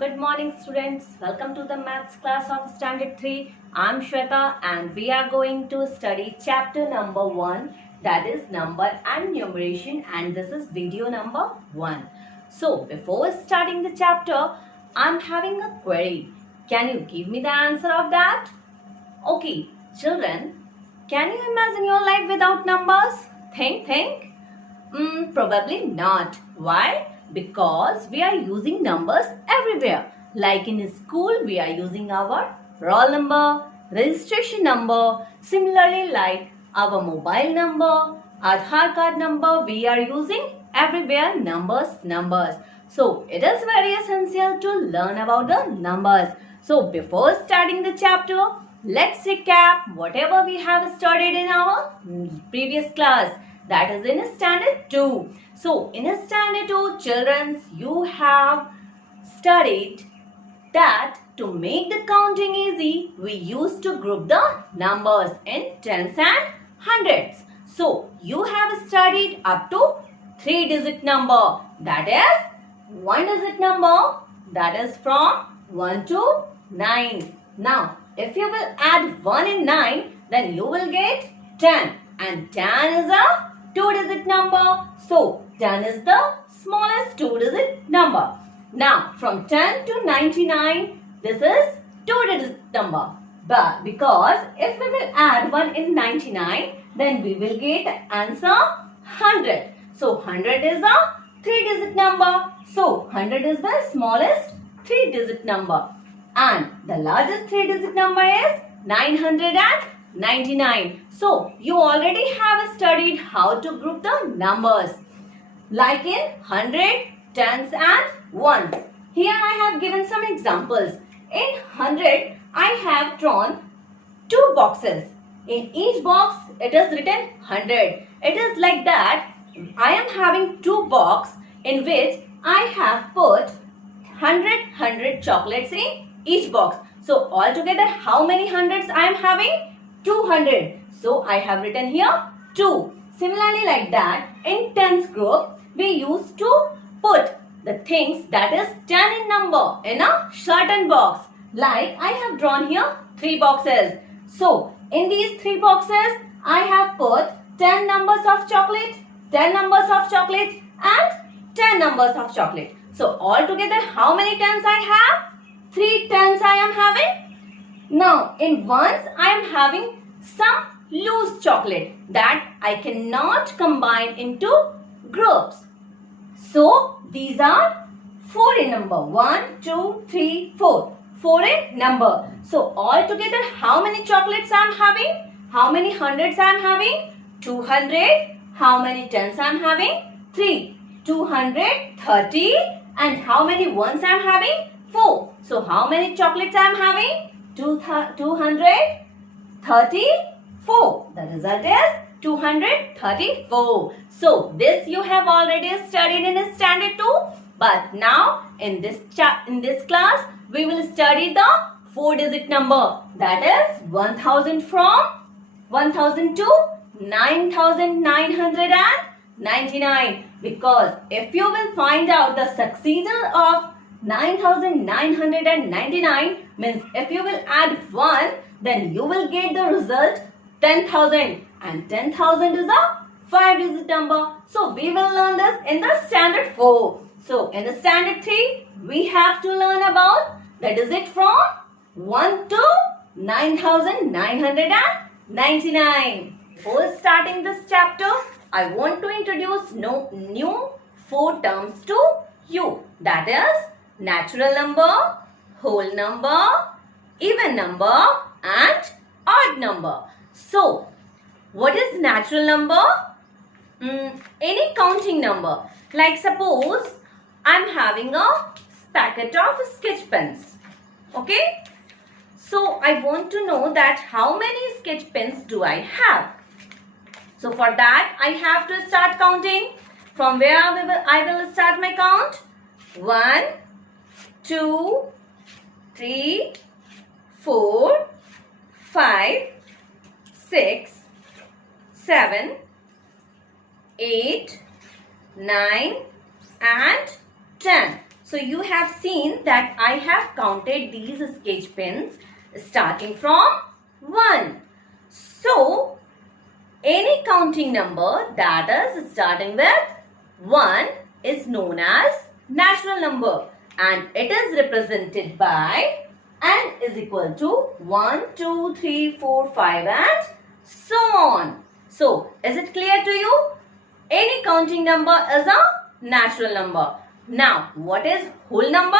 Good morning students. Welcome to the maths class of standard 3. I'm Shweta and we are going to study chapter number 1, that is number and numeration, and this is video number 1. So before starting the chapter, I'm having a query. Can you give me the answer of that? Okay, children, can you imagine your life without numbers? Think. Probably not. Why? Because we are using numbers everywhere. Like in school, we are using our roll number, registration number. Similarly, like our mobile number, Aadhaar card number, we are using everywhere numbers. So, it is very essential to learn about the numbers. So, before starting the chapter, let's recap whatever we have studied in our previous class. That is in standard 2. So, in standard 2, children, you have studied that to make the counting easy, we used to group the numbers in tens and hundreds. So, you have studied up to 3-digit number. That is 1-digit number. That is from 1 to 9. Now, if you will add 1 in 9, then you will get 10. And 10 is a 2-digit number. So, 10 is the smallest 2-digit number. Now, from 10 to 99, this is 2-digit number. But because if we will add 1 in 99, then we will get answer 100. So, 100 is a 3-digit number. So, 100 is the smallest 3-digit number. And the largest 3-digit number is 999. So, you already have studied how to group the numbers. Like in 100, tens and ones. Here I have given some examples. In 100, I have drawn 2 boxes. In each box, it is written 100. It is like that. I am having 2 boxes in which I have put 100 chocolates in each box. So, altogether, how many hundreds I am having? 200. So, I have written here 2. Similarly, like that, in tens group, we used to put the things that is 10 in number in a certain box. Like I have drawn here 3 boxes. So, in these 3 boxes, I have put 10 numbers of chocolate, 10 numbers of chocolate and 10 numbers of chocolate. So, altogether, how many tens I have? 3 tens I am having. Now, in ones, I am having some loose chocolate that I cannot combine into groups. So, these are 4 in number. 1, 2, 3, 4. 4 in number. So, altogether, how many chocolates I am having? How many hundreds I am having? 200. How many tens I am having? 3. 230. And how many ones I am having? 4. So, how many chocolates I am having? 234. The result is 234. So, this you have already studied in standard 2. But now, in this class, we will study the 4-digit number. That is 1000 from 1000 to 9999. Because if you will find out the successor of 9999, means if you will add 1, then you will get the result 10,000. And 10,000 is a 5-digit number. So, we will learn this in the standard 4. So, in the standard 3, we have to learn about the digit from 1 to 9999. Before starting this chapter, I want to introduce new 4 terms to you. That is natural number, whole number, even number and odd number. So, what is natural number? Any counting number. Like suppose I am having a packet of sketch pens. Okay. So, I want to know that how many sketch pens do I have. So, for that I have to start counting. From where I will start my count. 1, 2, 3, 4, 5, 6, 7, 8, 9 and 10. So you have seen that I have counted these sketch pens starting from 1. So any counting number that is starting with 1 is known as natural number, and it is represented by n is equal to 1, 2, 3, 4, 5 and so on. So is it clear to you? Any counting number is a natural number. Now what is whole number?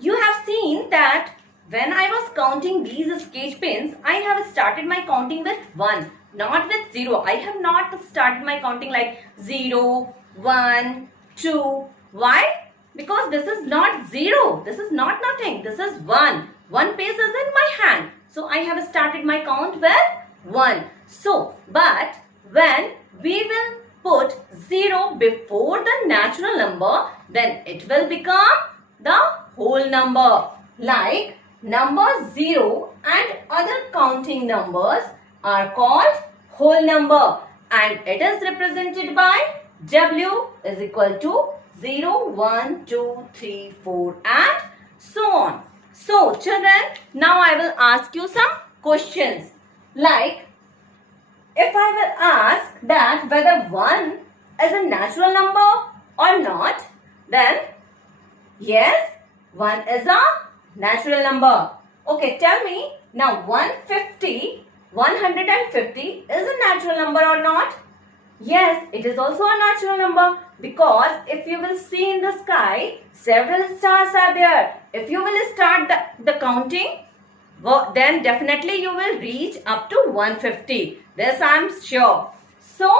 You have seen that when I was counting these sketch pens, I have started my counting with 1, not with 0. I have not started my counting like 0, 1, 2. Why? Because this is not 0. This is not nothing. This is 1. 1 piece is in my hand. So I have started my count with 1. So, but when we will put 0 before the natural number, then it will become the whole number. Like number 0 and other counting numbers are called whole number, and it is represented by W is equal to 0, 1, 2, 3, 4 and so on. So children, now I will ask you some questions. Like if I will ask that whether 1 is a natural number or not, then yes, 1 is a natural number. Okay, tell me now 150 is a natural number or not? Yes, it is also a natural number, because if you will see in the sky, several stars are there. If you will start the counting, then definitely you will reach up to 150. This I am sure. So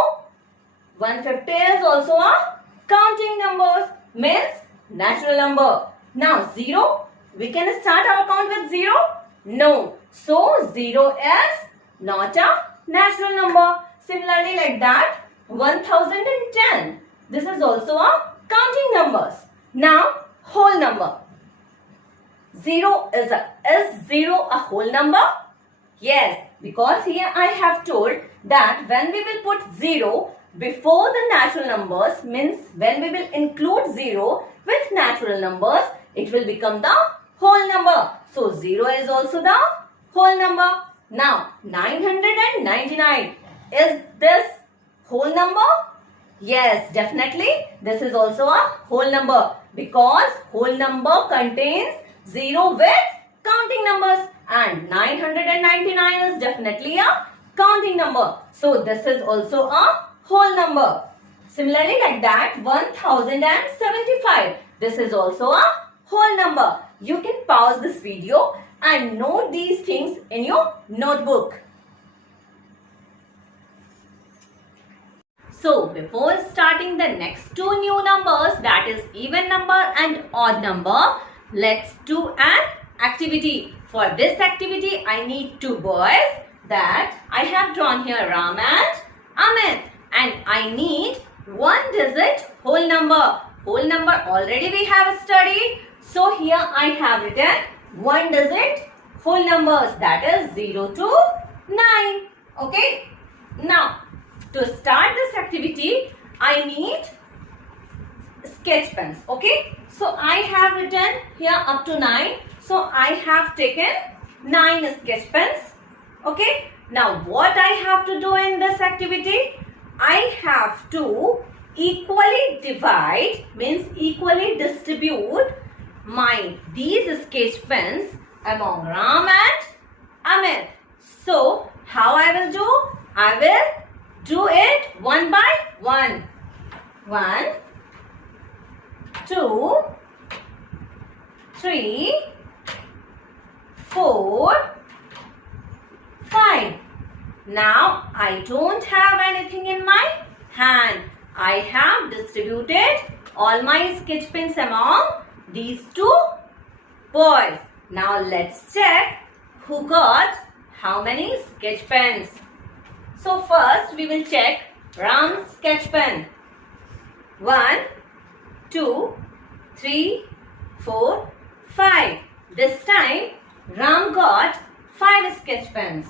150 is also a counting number, means natural number. Now 0, we can start our count with 0? No. So 0 is not a natural number. Similarly like that, 1010. This is also a counting numbers. Now whole number. 0 is 0 a whole number? Yes, because here I have told that when we will put 0 before the natural numbers, means when we will include 0 with natural numbers, it will become the whole number. So 0 is also the whole number. Now 999, is this whole number? Yes, definitely this is also a whole number, because whole number contains 0 with counting numbers, and 999 is definitely a counting number. So this is also a whole number. Similarly like that, 1075. This is also a whole number. You can pause this video and note these things in your notebook. So before starting the next two new numbers, that is even number and odd number, let's do an activity. For this activity, I need two boys that I have drawn here, Ram and Amit, and I need one digit whole number. Whole number already we have studied. So here I have written one digit whole numbers, that is 0 to 9. Okay. Now to start this activity, I need sketch pens. Okay. So I have written here up to 9. So I have taken 9 sketch pens. Okay. Now what I have to do in this activity? I have to equally divide, means equally distribute these sketch pens among Ram and Amit. So how I will do? I will do it one by one. 1, 2, 3, 4, 5. Now I don't have anything in my hand. I have distributed all my sketch pens among these two boys. Now let's check who got how many sketch pens. So first we will check Ram's sketch pen. 1, 2, 3, 4, 5. This time Ram got 5 sketch pens.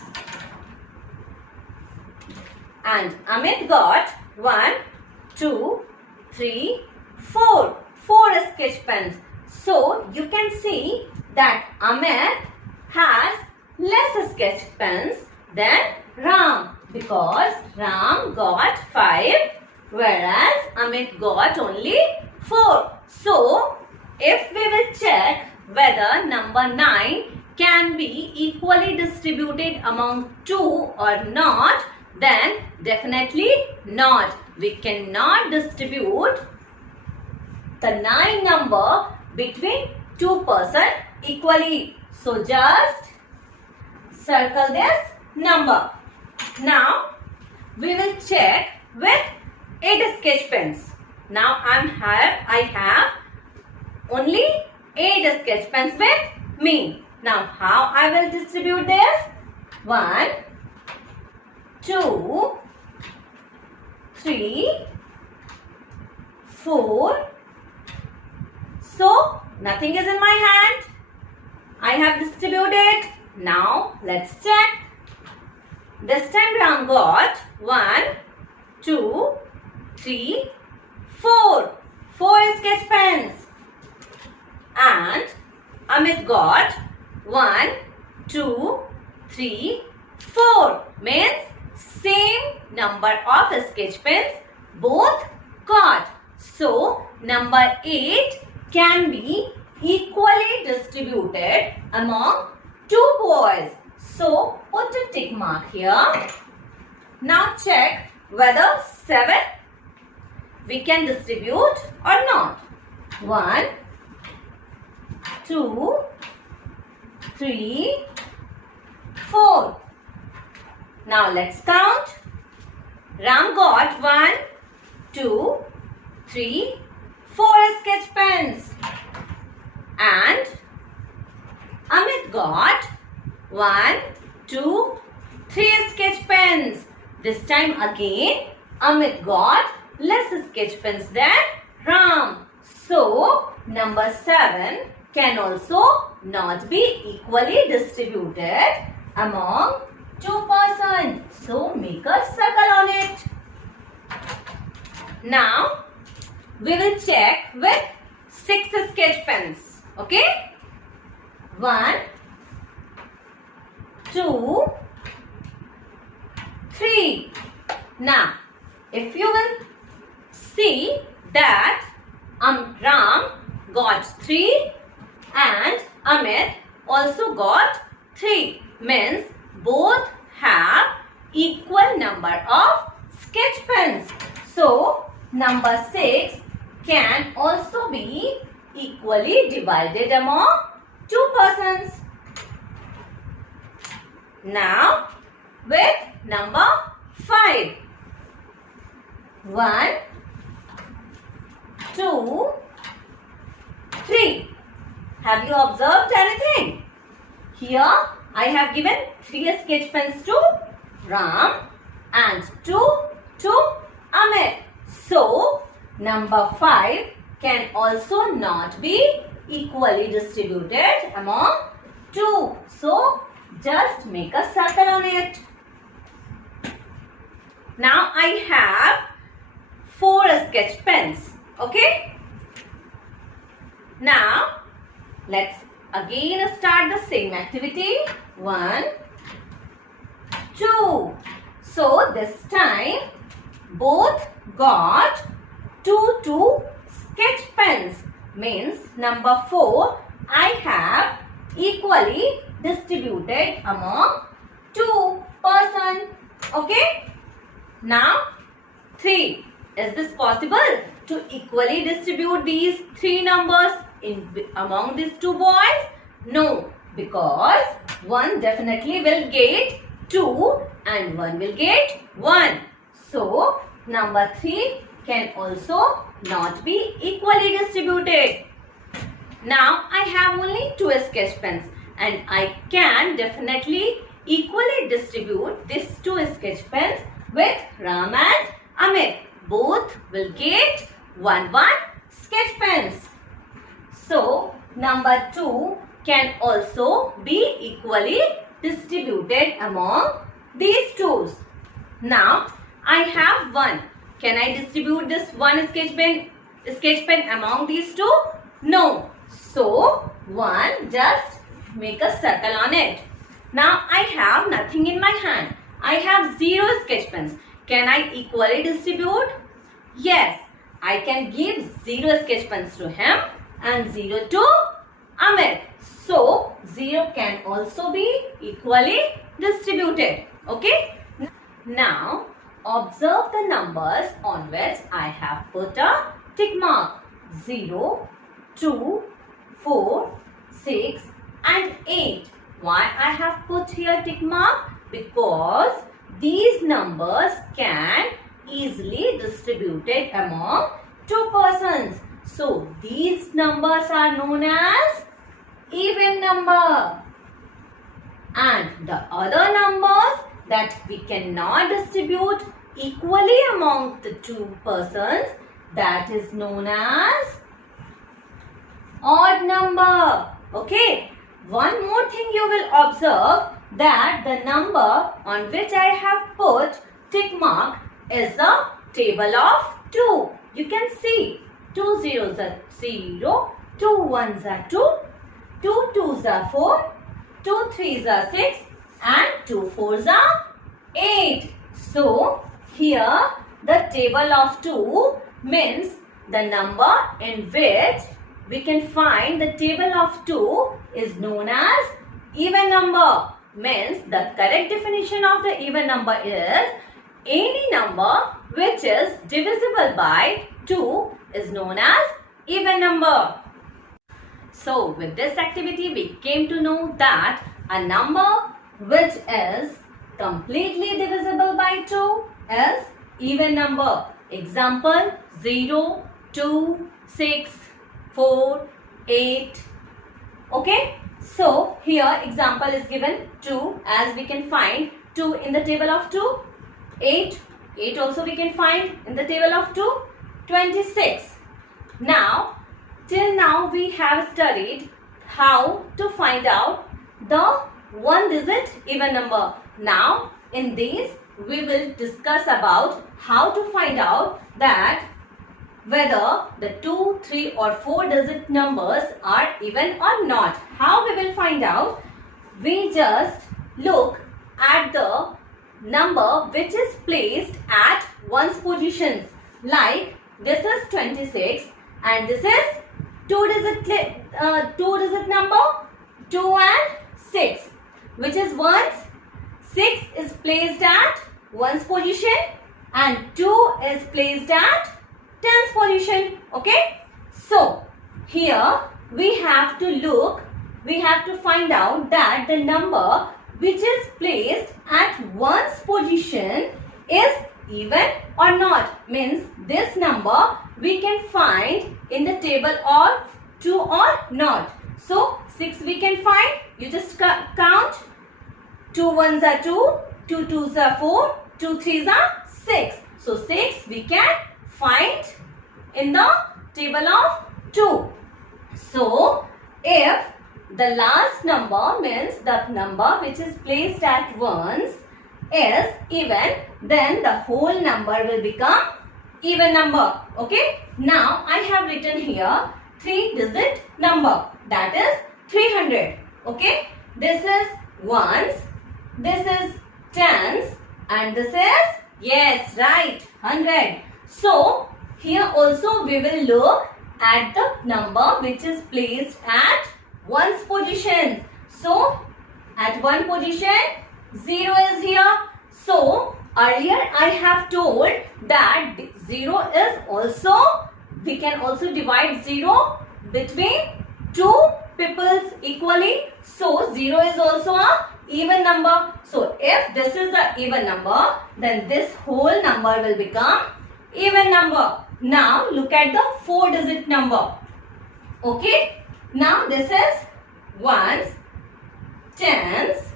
And Amit got 1, 2, 3, 4. 4 sketch pens. So you can see that Amit has less sketch pens than Ram because Ram got 5 whereas Amit got only 4. So if we will check whether number 9 can be equally distributed among 2 or not, then definitely not. We cannot distribute the 9 number between 2 persons equally. So just circle this number. Now we will check with 8 sketch pens. Now I have only 8 sketch pens with me. Now how I will distribute this? 1, 2, 3, 4. So nothing is in my hand. I have distributed. Now let's check. This time Ram got 1, 2, 3, 4. 4 sketch pens. And Amit got 1, 2, 3, 4. Means same number of sketch pens both got. So number 8 can be equally distributed among 2 boys. So put a tick mark here. Now check whether 7 we can distribute or not. 1, 2, 3, 4. Now let's count. Ram got 1, 2, 3, 4 sketch pens. And Amit got 1, 2, 3 sketch pens. This time again Amit got less sketch pens than Ram. So number 7 can also not be equally distributed among 2 persons. So make a circle on it. Now we will check with 6 sketch pens. Okay? 1, 2, 3. Now if you will see that Ram got 3 and Amit also got 3. Means both have equal number of sketch pens. So number 6 can also be equally divided among 2 persons. Now with number 5. 1, 2, 3. Have you observed anything? Here I have given 3 sketch pens to Ram and 2 to Amit. So number 5 can also not be equally distributed among 2. So just make a circle on it. Now I have 4 sketch pens. Okay? Now let's again start the same activity. 1, 2. So this time both got 2 sketch pens. Means number 4 I have equally distributed among 2 persons. Okay? Now 3. Is this possible to equally distribute these 3 numbers among these 2 boys? No, because one definitely will get 2 and one will get 1. So number 3 can also not be equally distributed. Now I have only 2 sketch pens and I can definitely equally distribute these 2 sketch pens with Ram and Amit. Both will get 1 sketch pens. So number 2 can also be equally distributed among these 2s. Now I have 1. Can I distribute this 1 sketch pen sketch pen among these two? No. So 1, just make a circle on it. Now I have nothing in my hand. I have 0 sketch pens. Can I equally distribute? Yes. I can give 0 sketch pens to him and 0 to Amit. So 0 can also be equally distributed. Okay. Now observe the numbers on which I have put a tick mark. 0, 2, 4, 6 and 8. Why I have put here tick mark? Because these numbers can easily distributed among 2 persons. So these numbers are known as even number. And the other numbers that we cannot distribute equally among the 2 persons, that is known as odd number. Okay. One more thing you will observe, that the number on which I have put tick mark is the table of 2. You can see 2 zeros are 0, 2 ones are 2, 2 twos are 4, 2 threes are 6 and 2 fours are 8. So here the table of 2 means the number in which we can find the table of 2 is known as even number. Means the correct definition of the even number is any number which is divisible by 2 is known as even number. So with this activity we came to know that a number which is completely divisible by 2 is even number. Example 0, 2, 6, 4, 8. Okay. So here example is given 2, as we can find 2 in the table of 2. 8 also we can find in the table of 2. 26. Now till now we have studied how to find out the 1 digit even number. Now in this we will discuss about how to find out that whether the 2, 3 or 4 digit numbers are even or not. How we will find out? We just look at the number which is placed at one's positions. Like this is 26 and this is 2 digit number 2 and 6. Which is ones? 6 is placed at one's position and 2 is placed at tens position. Okay. So here we have to find out that the number which is placed at one's position is even or not. Means this number we can find in the table of 2 or not. So 6 we can find. You just count. 2 ones are 2, 2 twos are 4, 2 threes are 6. So 6 we can find in the table of 2. So if the last number means the number which is placed at ones is even, then the whole number will become even number. Okay. Now I have written here 3 digit number, that is 300. Okay. This is ones, this is tens and this is, yes, right, 100. So here also we will look at the number which is placed at one's position. So at one position 0 is here. So earlier I have told that 0 is also, we can also divide 0 between 2 peoples equally. So 0 is also a even number. So if this is the even number, then this whole number will become even number. Now look at the 4 digit number. Okay. Now this is ones, tens,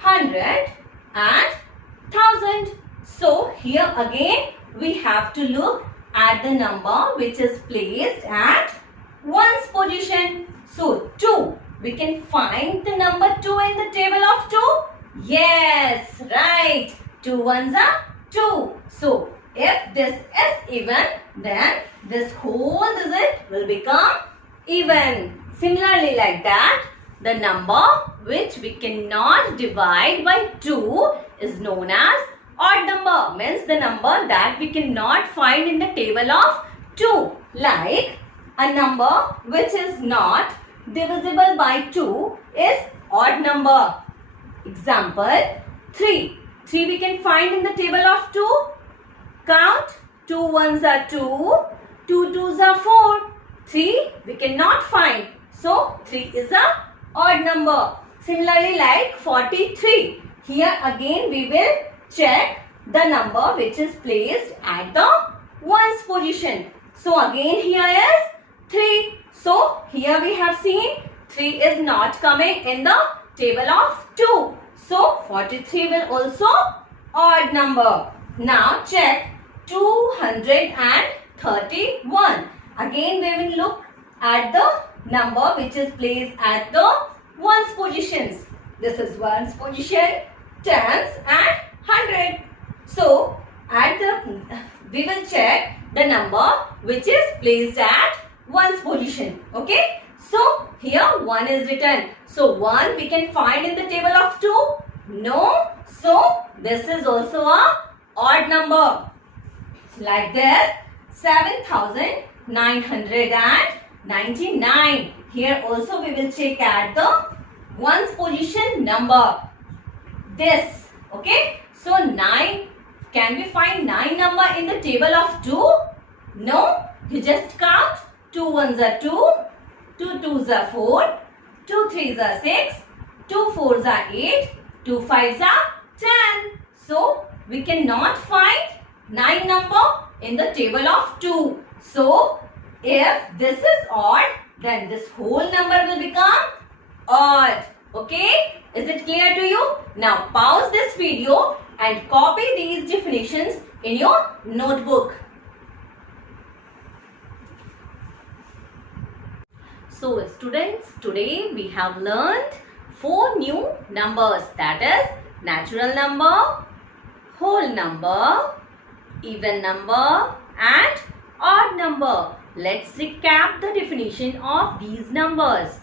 100 and 1000. So here again we have to look at the number which is placed at one's position. So 2. We can find the number 2 in the table of 2. Yes, right. 2 ones are 2. So if this is even, then this whole digit will become even. Similarly, like that, the number which we cannot divide by 2 is known as odd number. Means the number that we cannot find in the table of 2. Like a number which is not divisible by 2 is odd number. Example, 3. 3 we can find in the table of 2. Count. 2 ones are 2. 2 twos are 4. 3 we cannot find. So 3 is a odd number. Similarly, like 43. Here again we will check the number which is placed at the ones position. So again here is 3. So here we have seen 3 is not coming in the table of 2. So 43 will also odd number. Now check 231. Again we will look at the number which is placed at the ones positions. This is ones position, tens and 100. So we will check the number which is placed at ones position. Okay. So here 1 is written. So 1 we can find in the table of 2. No. So this is also a odd number. Like this, 7,999. Here also we will check at the ones position number. This. Okay. So 9. Can we find 9 number in the table of 2? No. You just count. 2 ones are 2. 2 twos are 4. 2 threes are 6. 2 fours are 8. 2 fives are 10. So we cannot find 9 number in the table of 2. So if this is odd, then this whole number will become odd. Okay? Is it clear to you? Now pause this video and copy these definitions in your notebook. So students, today we have learned 4 new numbers, that is natural number, whole number, even number and odd number. Let's recap the definition of these numbers.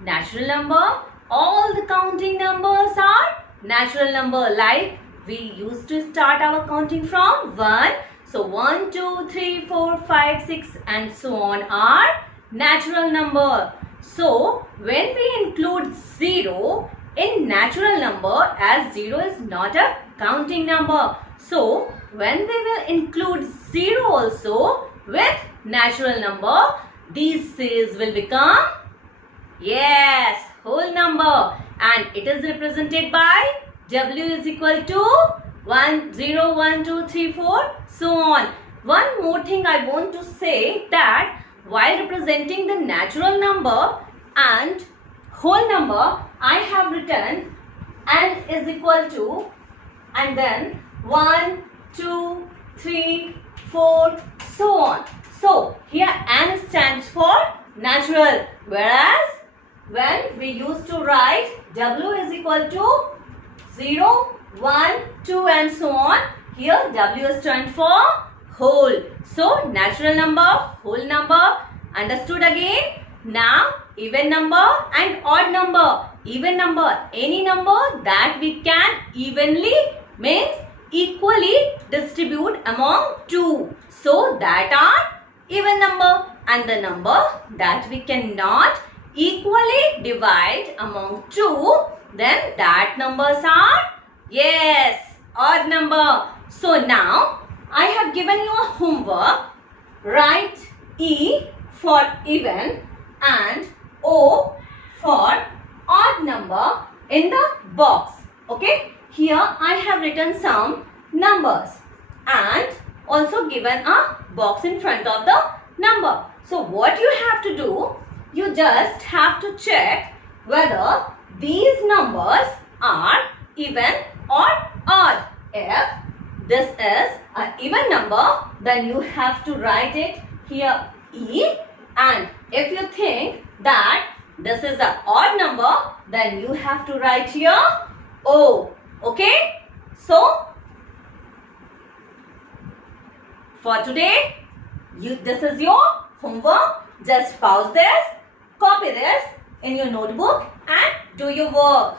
Natural number, all the counting numbers are natural number. Like we used to start our counting from 1. So 1, 2, 3, 4, 5, 6 and so on are natural number. So when we include 0 in natural number, as 0 is not a counting number. So when we will include 0 also with natural number, these series will become, yes, whole number, and it is represented by W is equal to 1, 0, 1, 2, 3, 4, so on. One more thing I want to say, that while representing the natural number and whole number, I have written n is equal to, and then 1, 2, 3, 4, so on. So here n stands for natural, whereas when we used to write W is equal to 0, 1, 2 and so on, here W stands for whole. So natural number, whole number, understood again? Now even number and odd number. Even number, any number that we can evenly, means equally distribute among 2. So that are even number, and the number that we cannot equally divide among 2, then that numbers are, yes, odd number. So now I have given you a homework. Write E for even and O for odd number in the box. Okay. Here I have written some numbers and also given a box in front of the number. So what you have to do, you just have to check whether these numbers are even or odd. If this is an even number, then you have to write it here E, and if you think that this is an odd number, then you have to write here O. Okay? So For today, this is your homework. Just pause this, copy this in your notebook and do your work.